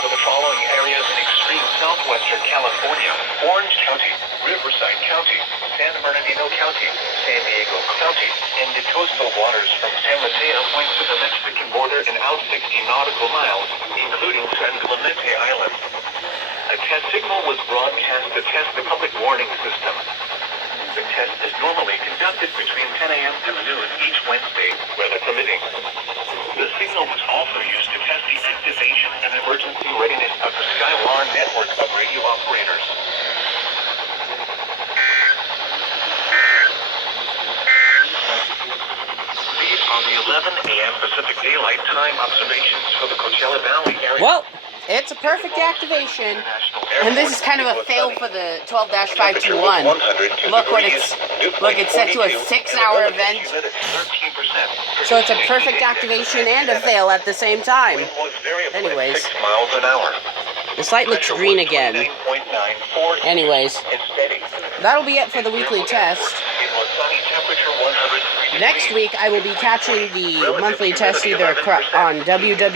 for the following areas in extreme southwestern California: Orange County, Riverside County, San Bernardino County, San Diego County, and the coastal waters from San Mateo Point to the Mexican border and out 60 nautical miles, including San Clemente Island. A test signal was broadcast to test the public warning system. The test is normally conducted between 10 a.m. and noon each Wednesday, weather permitting. The signal was also used to test the activation and emergency readiness of the Skywar network of radio operators. These are the 11 a.m. Pacific Daylight Time observations for the Coachella Valley area. Well, it's a perfect activation, and this is kind of a fail for the 12-521. Look, it's set to a 6-hour event, so it's a perfect activation and a fail at the same time. Anyways, this light looks green again. Anyways, that'll be it for the weekly test. Next week, I will be catching the monthly test either on www.